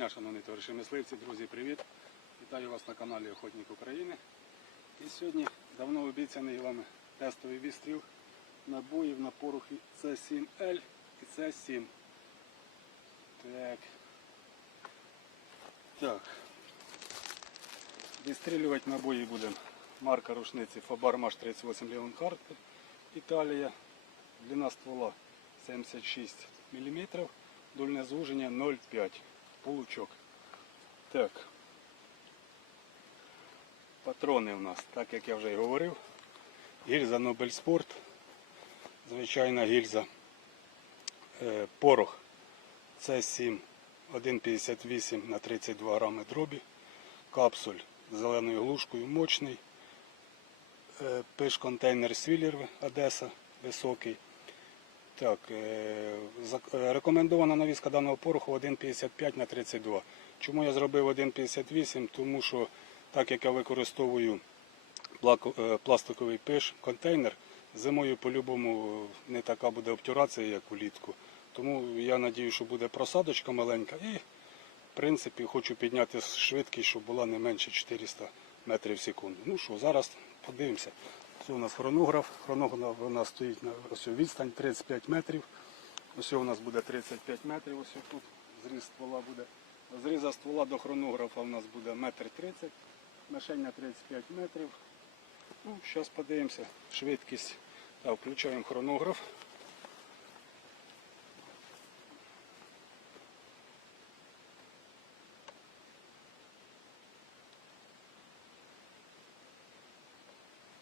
дня, шановні товариші мисливці, друзі, привіт! Вітаю вас на каналі Охотник України. І сьогодні давно обіцяний вами тестовий відстріл набоїв на порохи С7L і С7. Так. Так. Відстрілювати набої будемо. Марка рушниці Mash 38 Leonhardt, Італія. Длина ствола 76 мм, дольне звуження 0,5 получок. Так. Патрони у нас, так як я вже й говорив. Гільза Sport. Звичайна гільза. Е, порох С7 1,58 на 32 грами дробі. Капсуль з зеленою глушкою мощний. Е, Пиш контейнер Свіллер Одеса високий. Так, е, е, рекомендована навіска даного пороху 1,55 на 32. Чому я зробив 1,58? Тому що так як я використовую е, пластиковий пиш, контейнер, зимою по-любому не така буде обтюрація, як улітку. Тому я надію, що буде просадочка маленька і в принципі хочу підняти швидкість, щоб була не менше 400 метрів в секунду. Ну що, зараз подивимося. Це у нас хронограф. Хронограф у нас стоїть на ось відстань 35 метрів. Ось у нас буде 35 метрів. Ось тут зріз ствола буде. Зріза ствола до хронографа у нас буде 1,30 м. мишення на 35 метрів. Ну, зараз подивимося. Швидкість. Так, включаємо хронограф.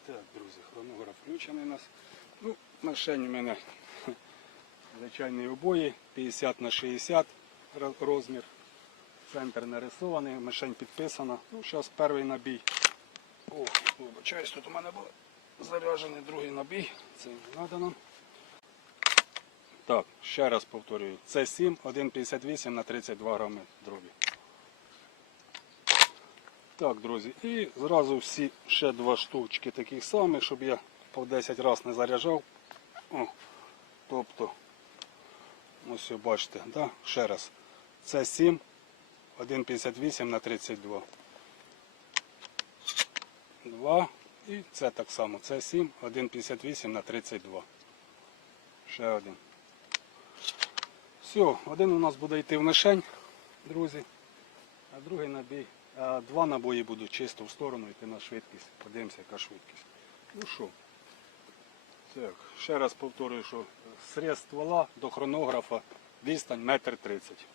Так, друзі, хронограф включений у нас. Ну, мишень у мене звичайні обої 50 на 60 розмір. Центр нарисований, мишень підписана. Ну, зараз перший набій. О, вибачаюсь, тут у мене був заряджений другий набій. Це не треба нам. Так, ще раз повторюю. Це 7, 1,58 на 32 грами дробі. Так, друзі, і зразу всі ще два штучки таких самих, щоб я по 10 разів не заряджав. О, тобто, ось бачите, да? ще раз. Це 7, 1,58 на 32. 2. І це так само. Це 7, 1,58 на 32. Ще один. Все, один у нас буде йти в мишень, друзі. А другий набій. А два набої будуть чисто в сторону йти на швидкість. Подивимося, яка швидкість. Ну що. Так, ще раз повторюю, що срез ствола до хронографа відстань метр тридцять.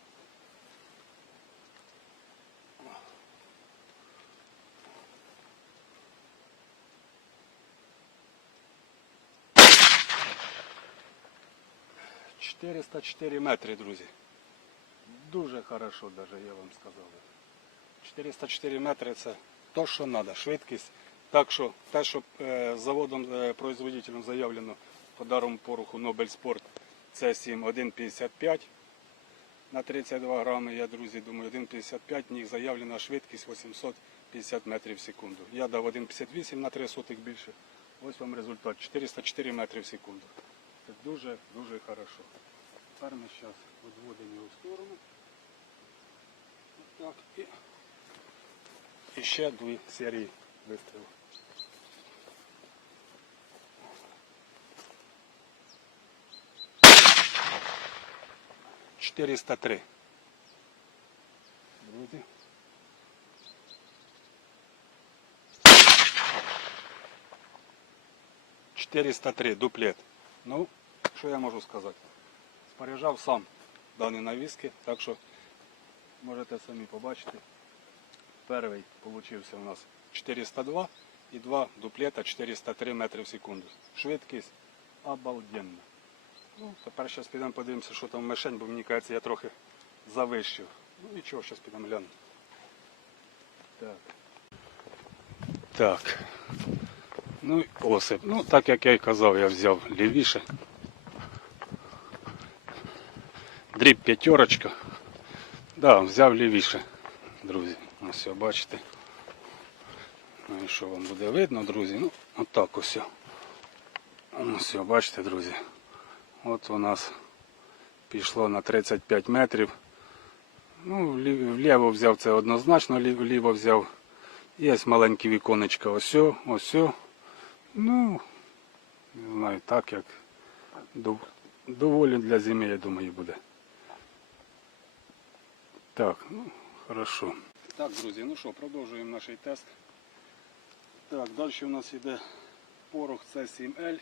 Чотириста чотири метри, друзі. Дуже хорошо, даже я вам сказав. 404 метри це то, що треба, швидкість. Так що те, що е, заводом е, производителем заявлено по дарому пороху це 7 1,55 на 32 грами. Я, друзі, думаю, 1,55 в них заявлена швидкість 850 метрів в секунду. Я дав 1,58 на 3 сотих більше. Ось вам результат. 404 метри в секунду. Це дуже, дуже хорошо. Тепер ми зараз відводимо його в сторону. Так, і, і ще дві серії вистрілів. Чотириста три. Друзі. Чотириста три, дуплет. Ну, що я можу сказати? Споряджав сам дані навіски, так що можете самі побачити. Перший получився у нас 402 і два дуплета 403 метри в секунду. Швидкість обалденна. Ну, тепер зараз підемо подивимося, що там мишень, бо мені кажеться, я трохи завищив. Ну нічого, зараз підемо глянемо. Так. Так. Ну осип. Ну, так як я й казав, я взяв лівіше. Дріб п'ятерочка. Да, взяв лівіше, друзі. Ось бачите. Ну і що вам буде видно, друзі? Ну, отак ось. Ось бачите, друзі. От у нас пішло на 35 метрів. Ну, влі- вліво взяв це однозначно, лі- вліво взяв. Є маленькі віконечка, ось, ось. Ну, не знаю, так як дов- доволі для зими, я думаю, буде. Так, ну, хорошо. Так, друзі, ну що, продовжуємо наш тест. Так, далі у нас йде порох С7Л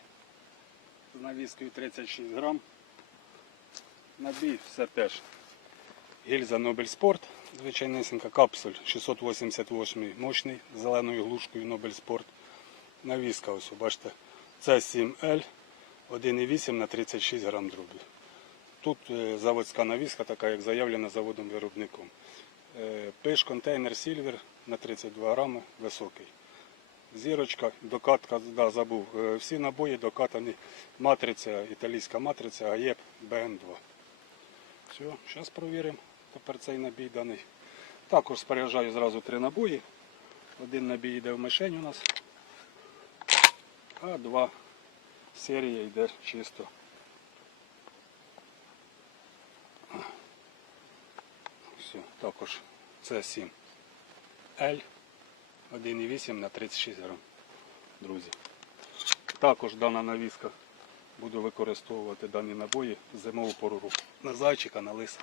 з навіскою 36 грам. Набій все теж. Гільза Нобель Спорт, звичайнесенька капсуль 688 мощний з зеленою глушкою Нобель Спорт. Навіска, ось, бачите, С7Л 1,8 на 36 грам дробі. Тут е, заводська навіска, така як заявлена заводом-виробником. Е, Пиш контейнер Сільвер на 32 грами високий. Зірочка, докатка, да, забув. Е, Всі набої докатані. Матриця, італійська матриця АЄП БН2. Все, зараз провіримо. Тепер цей набій даний. Також споряджаю зразу три набої. Один набій йде в мишень у нас, а два серія йде чисто. Все, також це 7 L 1,8 на 36 грам, друзі. Також дана навіска буду використовувати дані набої зимову пору. На зайчика, на лиса.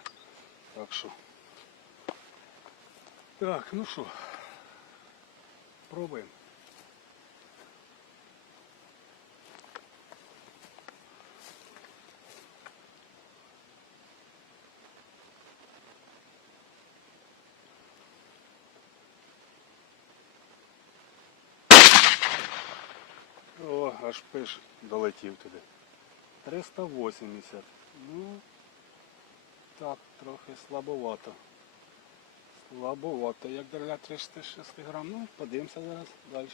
Так що. Так, ну що, пробуємо. О, аж пиш долетів туди. 380. Ну, так, трохи слабовато. Слабовато, як для 36 грам. Ну, подивимося зараз далі.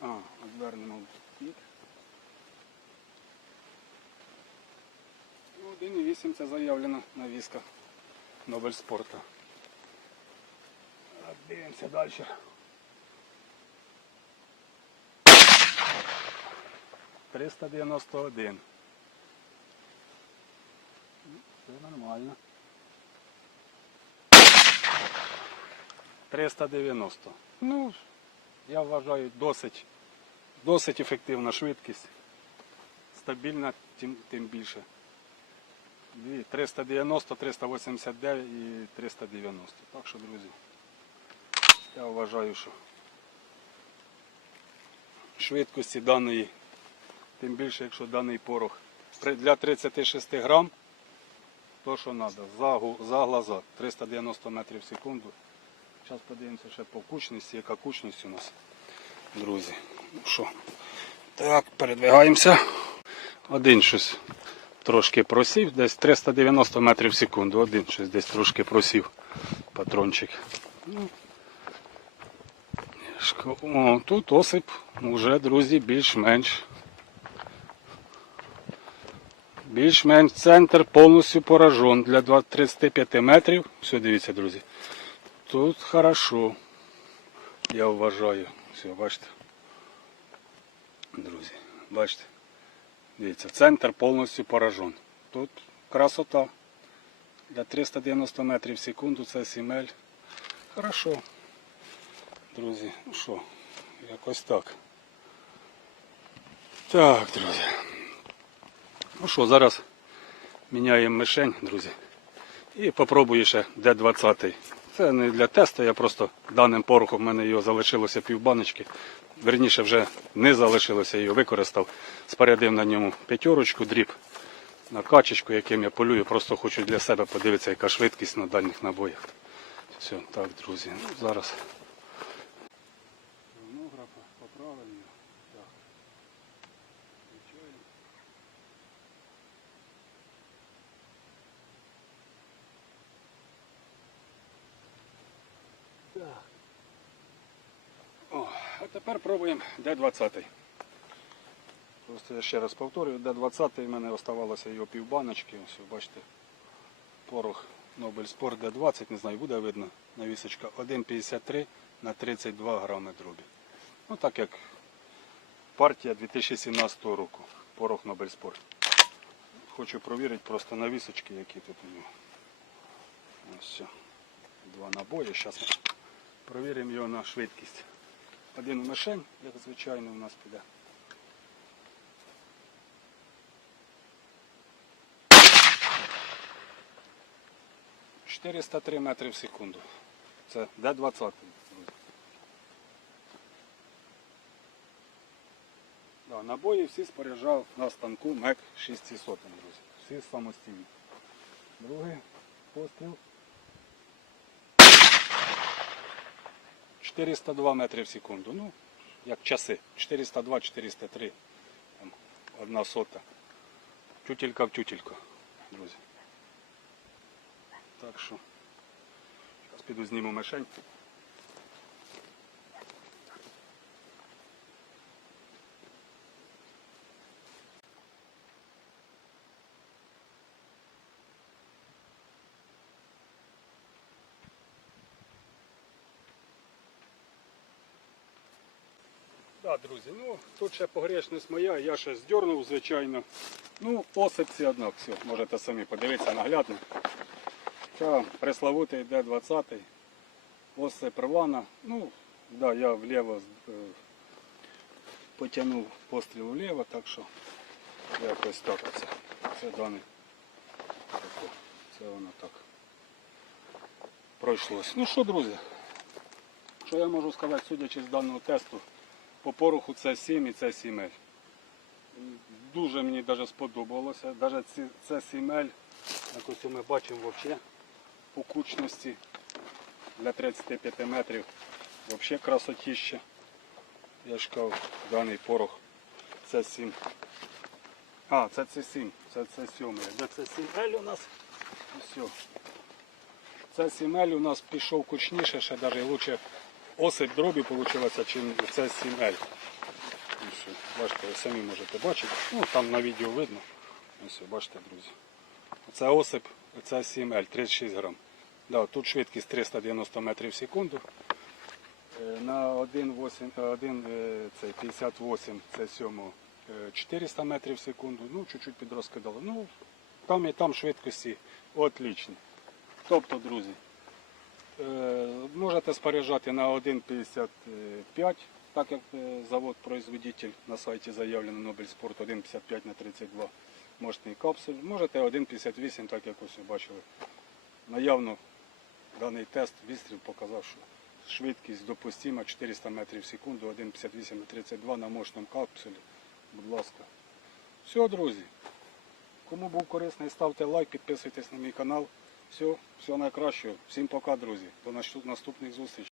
А, бік. Ну, 1,8 це заявлена навіска Нобель спорту. Дивимося далі. Триста дев'яносто один. Все нормально. 390. Ну, я вважаю, досить, досить ефективна швидкість. Стабільна, тим, тим більше. 390, 389 і 390. Так що, друзі, я вважаю, що швидкості даної, тим більше, якщо даний порох для 36 грам, то що треба, за, за глаза 390 метрів в секунду. Зараз подивимося ще по кучності, яка кучність у нас, друзі. Ну що, так, передвигаємося. Один щось трошки просів, десь 390 метрів в секунду. Один щось десь трошки просів патрончик. Ну, О, тут осип вже, друзі, більш-менш. Більш-менш центр повністю поражен для 20 35 метрів. Все, дивіться, друзі. Тут хорошо. Я вважаю. Все, бачите. Друзі, бачите. Дивіться, центр повністю поражен. Тут красота. Для 390 метрів в секунду це 7Л. Хорошо. Друзі, ну що, якось так. Так, друзі. Ну що, зараз міняємо мишень, друзі. І попробую ще Д-20. Це не для тесту, я просто даним порохом в мене його залишилося півбаночки. Верніше вже не залишилося, його використав. Спорядив на ньому п'ятерочку, дріб на качечку, яким я полюю. Просто хочу для себе подивитися, яка швидкість на дальніх набоях. Все, так, друзі. Ну, зараз. Фонографа поправлення. Так. Включаємо. О, а тепер пробуємо Д-20. Просто я ще раз повторюю, Д-20 в мене оставалося його півбаночки. Ось, бачите, порох Нобель Спорт Д-20, не знаю, буде видно, навісочка 1,53 на 32 грами дробі. Ну так як партія 2017 року, порох Нобель Спорт. Хочу провірити просто навісочки, які тут у нього. Ось все. Два набої. Зараз ми провіримо його на швидкість. Один в мишень, як звичайно, у нас піде. – 403 метри в секунду. Це Д-20. Да, набої всі споряджав на станку МЕК 600, друзі. Всі самостійні. Другий постріл. 402 метри в секунду. Ну, як часи. 402-403. Одна сота. Тютелька в тютельку, друзі. Так що. Зараз піду зніму мишень. Так, друзі, ну тут ще погрешність моя, я ще здернув, звичайно. Ну, осипці однак, все, можете самі подивитися наглядно. Це пресловутий Д-20, осип рвана. Ну, да, я вліво е, потягнув постріл вліво, так що якось так це. Це дане. Це воно так пройшлось. Ну що, друзі, що я можу сказати, судячи з даного тесту, по пороху це 7 і це 7Л. Дуже мені даже сподобалося. Даже ці, це 7Л, як ось ми бачимо взагалі по кучності для 35 метрів. Взагалі красотіще. Я ж кажу, даний порох це 7. А, це це 7, це це 7. Де це 7Л у нас? Все. Це 7Л у нас пішов кучніше, ще навіть лучше осип дробі вийшла, чим це 7Л. Ось, бачите, ви самі можете бачити. Ну, там на відео видно. Ось, бачите, друзі. Це осип, це 7Л, 36 грам. Да, тут швидкість 390 метрів в секунду. Е, На 1,8, е, 1, е, це 58, це 7 е, 400 метрів в секунду. Ну, чуть-чуть підрозкидали. Ну, там і там швидкості отлічні. Тобто, друзі, Можете споряджати на 1,55, так як е, завод-производитель на сайті заявлено Нобель Спорт 1,55 на 32 мощний капсуль. Можете 1,58, так як ось ви бачили. Наявно даний тест вістріл показав, що швидкість допустима 400 метрів в секунду, 1,58 на 32 на мощному капсулі. Будь ласка. Все, друзі. Кому був корисний, ставте лайк, підписуйтесь на мій канал. Все, все найкращого. Всім пока, друзі. До наступних зустрічей.